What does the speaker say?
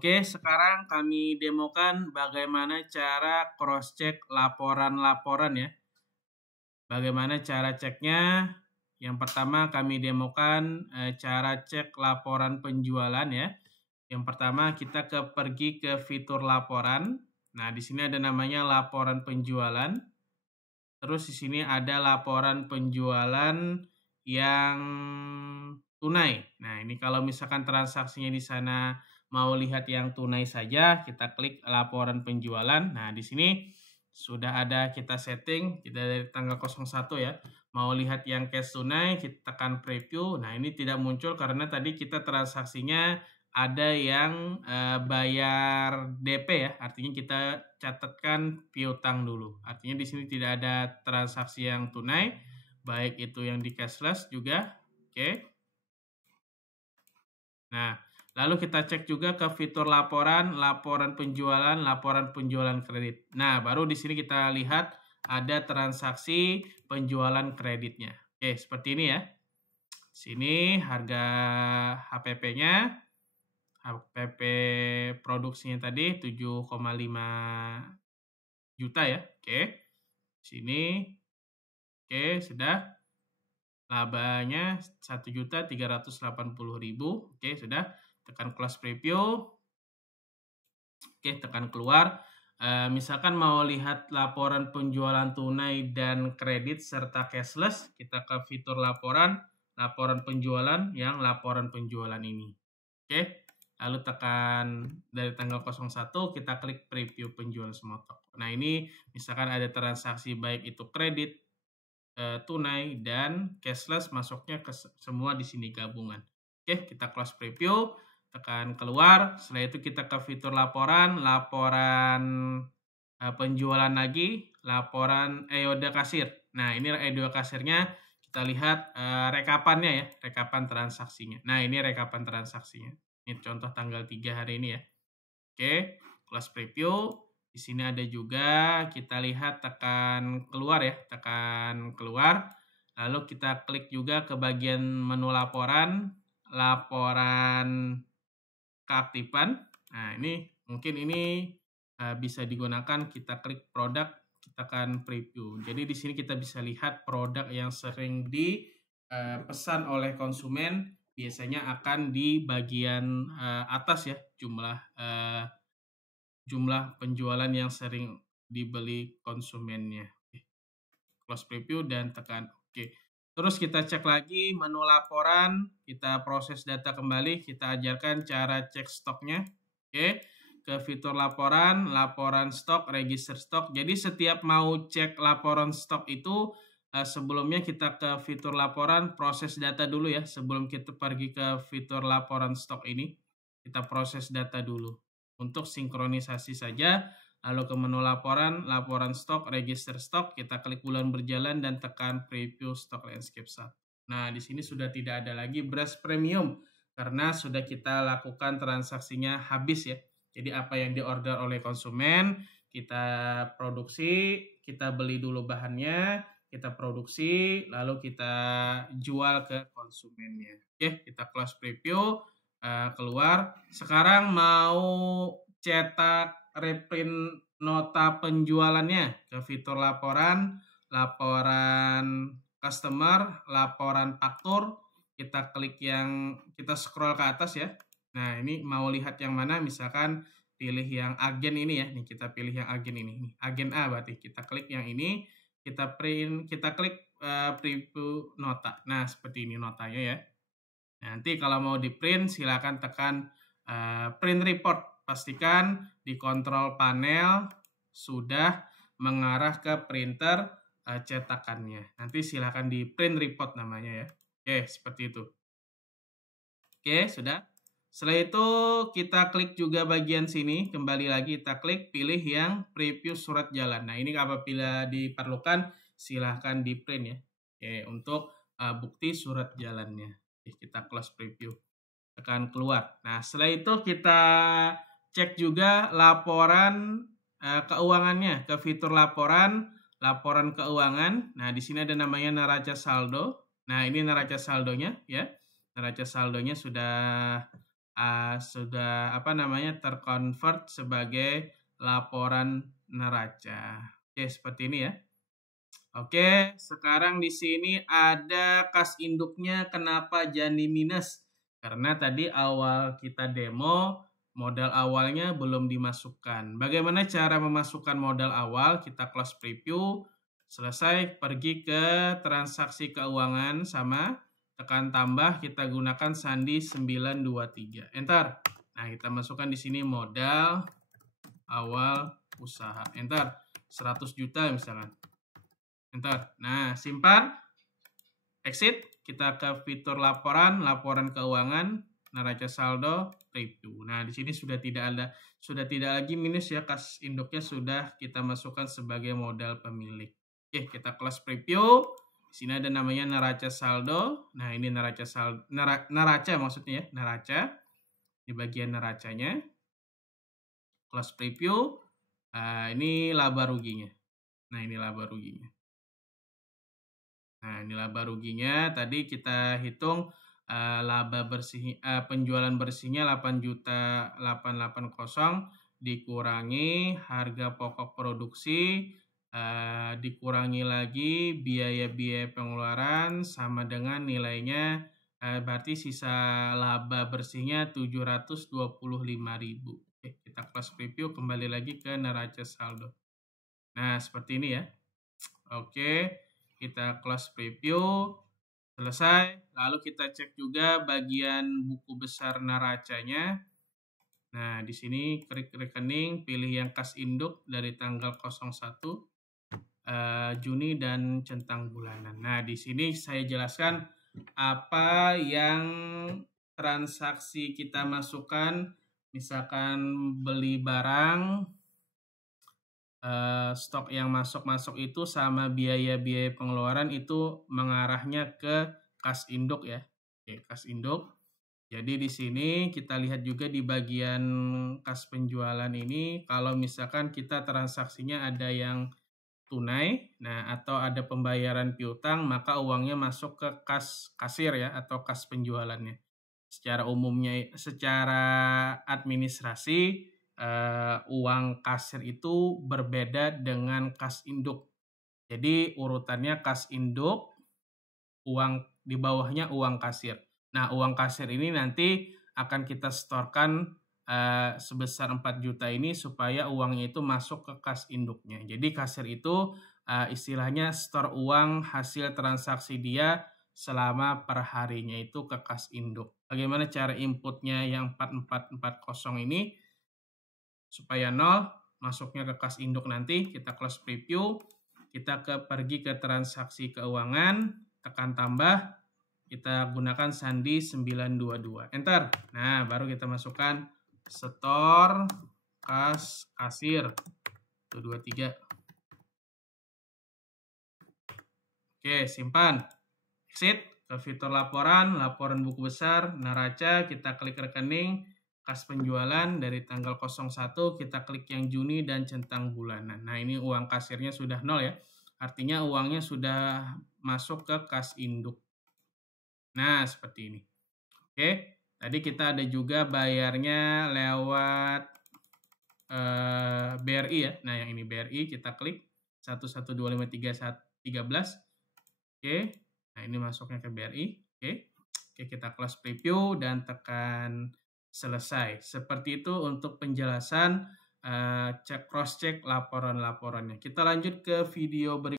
Oke, sekarang kami demokan bagaimana cara cross-check laporan-laporan ya. Bagaimana cara ceknya? Yang pertama kami demokan cara cek laporan penjualan ya. Yang pertama kita pergi ke fitur laporan. Nah, di sini ada namanya laporan penjualan. Terus di sini ada laporan penjualan yang tunai. Nah, ini kalau misalkan transaksinya di sana mau lihat yang tunai saja, kita klik laporan penjualan. Nah, di sini sudah ada kita setting, kita dari tanggal 01 ya. Mau lihat yang cash tunai, kita tekan preview. Nah, ini tidak muncul karena tadi kita transaksinya ada yang bayar DP ya, artinya kita catatkan piutang dulu. Artinya di sini tidak ada transaksi yang tunai, baik itu yang di cashless juga. Oke. Nah, lalu kita cek juga ke fitur laporan, laporan penjualan kredit. Nah, baru di sini kita lihat ada transaksi penjualan kreditnya. Oke, seperti ini ya. Sini harga HPP-nya. HPP produksinya tadi 7,5 juta ya. Oke. Sini. Oke, sudah. Labanya 1.380.000. Oke, sudah. Tekan close preview. Oke, tekan keluar. Misalkan mau lihat laporan penjualan tunai dan kredit serta cashless, kita ke fitur laporan penjualan yang laporan penjualan ini. Oke. Lalu tekan dari tanggal 01, kita klik preview penjualan semua toko. Nah, ini misalkan ada transaksi baik itu kredit, tunai, dan cashless masuknya ke semua di sini gabungan. Oke, kita close preview, tekan keluar. Setelah itu kita ke fitur laporan penjualan lagi, laporan EODA kasir. Nah, ini EODA kasirnya kita lihat rekapannya ya, rekapan transaksinya. Nah, ini rekapan transaksinya. Ini contoh tanggal 3 hari ini ya. Oke, close preview. Di sini ada juga kita lihat tekan keluar ya, tekan keluar. Lalu kita klik juga ke bagian menu laporan keaktifan. Nah, ini mungkin ini bisa digunakan, kita klik produk, kita akan preview. Jadi di sini kita bisa lihat produk yang sering dipesan oleh konsumen. Biasanya akan di bagian atas ya, jumlah penjualan yang sering dibeli konsumennya. Oke. Close preview dan tekan oke. Terus kita cek lagi menu laporan, kita proses data kembali, kita ajarkan cara cek stoknya. Oke. Ke fitur laporan stok, register stok. Jadi setiap mau cek laporan stok itu sebelumnya kita ke fitur laporan, proses data dulu ya. Sebelum kita pergi ke fitur laporan stok ini, kita proses data dulu. Untuk sinkronisasi saja, lalu ke menu laporan stok, register stok, kita klik bulan berjalan dan tekan preview stok landscape 1. Nah, di sini sudah tidak ada lagi beras premium karena sudah kita lakukan transaksinya habis ya. Jadi apa yang diorder oleh konsumen, kita produksi, kita beli dulu bahannya, kita produksi, lalu kita jual ke konsumennya. Oke, kita close preview, keluar. Sekarang mau cetak reprint nota penjualannya ke fitur laporan customer, laporan faktur. Kita klik kita scroll ke atas ya. Nah, ini mau lihat yang mana, misalkan pilih yang agen ini ya. Nih, kita pilih yang agen ini. Nih, agen A berarti. Kita klik yang ini, kita klik preview nota. Nah, seperti ini notanya ya. Nanti kalau mau di print, silakan tekan print report. Pastikan di kontrol panel sudah mengarah ke printer cetakannya. Nanti silakan di print report namanya ya. Oke, seperti itu. Oke, sudah. Setelah itu kita klik juga bagian sini, kembali lagi kita klik, pilih yang preview surat jalan. Nah, ini apabila diperlukan silahkan di print ya. Oke, untuk bukti surat jalannya. Oke, kita close preview. Tekan keluar. Nah, setelah itu kita cek juga laporan keuangannya ke fitur laporan keuangan. Nah, di sini ada namanya neraca saldo. Nah, ini neraca saldonya ya. Neraca saldonya sudah sudah terkonvert sebagai laporan neraca. Oke, seperti ini ya. Oke, sekarang di sini ada kas induknya. Kenapa jadi minus? Karena tadi awal kita demo, modal awalnya belum dimasukkan. Bagaimana cara memasukkan modal awal? Kita close preview, selesai, pergi ke transaksi keuangan, sama, tekan tambah, kita gunakan sandi 923. Enter. Nah, kita masukkan di sini modal awal usaha. Enter. 100 juta misalkan. Enter. Nah, simpan. Exit. Kita ke fitur laporan keuangan, neraca saldo, preview. Nah, di sini sudah tidak lagi minus ya, kas induknya sudah kita masukkan sebagai modal pemilik. Oke, kita close preview. Di sini ada namanya neraca saldo. Nah, ini neraca saldo, neraca maksudnya ya, neraca. Di bagian neracanya. Close preview. Ini laba ruginya. Nah, ini laba ruginya. Nah, ini laba ruginya. Tadi kita hitung laba bersih, penjualan bersihnya 8.880 dikurangi harga pokok produksi, dikurangi lagi biaya-biaya pengeluaran sama dengan nilainya, berarti sisa laba bersihnya 725.000. Oke, kita close preview, kembali lagi ke neraca saldo. Nah, seperti ini ya. Oke. Kita close preview, selesai. Lalu kita cek juga bagian buku besar neracanya. Nah, di sini klik rekening, pilih yang kas induk dari tanggal 01 Juni dan centang bulanan. Nah, di sini saya jelaskan apa yang transaksi kita masukkan. Misalkan beli barang, stok yang masuk itu sama biaya-biaya pengeluaran itu mengarahnya ke kas induk ya. Oke, kas induk. Jadi di sini kita lihat juga di bagian kas penjualan ini, kalau misalkan kita transaksinya ada yang tunai, nah atau ada pembayaran piutang, maka uangnya masuk ke kas kasir ya, atau kas penjualannya. Secara umumnya, secara administrasi, uang kasir itu berbeda dengan kas induk. Jadi urutannya kas induk, uang di bawahnya uang kasir. Nah, uang kasir ini nanti akan kita setorkan sebesar 4 juta ini supaya uangnya itu masuk ke kas induknya. Jadi kasir itu istilahnya store uang hasil transaksi dia selama perharinya itu ke kas induk. Bagaimana cara inputnya yang 4440 ini? Supaya 0, masuknya ke kas induk nanti, kita close preview, kita pergi ke transaksi keuangan, tekan tambah, kita gunakan sandi 922. Enter. Nah, baru kita masukkan store kas kasir 223. Oke, simpan. Exit ke fitur laporan buku besar, neraca, kita klik rekening, kas penjualan dari tanggal 01, kita klik yang Juni dan centang bulanan. Nah, ini uang kasirnya sudah 0 ya. Artinya uangnya sudah masuk ke kas induk. Nah, seperti ini. Oke, tadi kita ada juga bayarnya lewat BRI ya. Nah, yang ini BRI, kita klik 112513. Oke, nah ini masuknya ke BRI. Oke, kita close preview dan tekan selesai. Seperti itu untuk penjelasan cross check laporan-laporannya. Kita lanjut ke video berikutnya.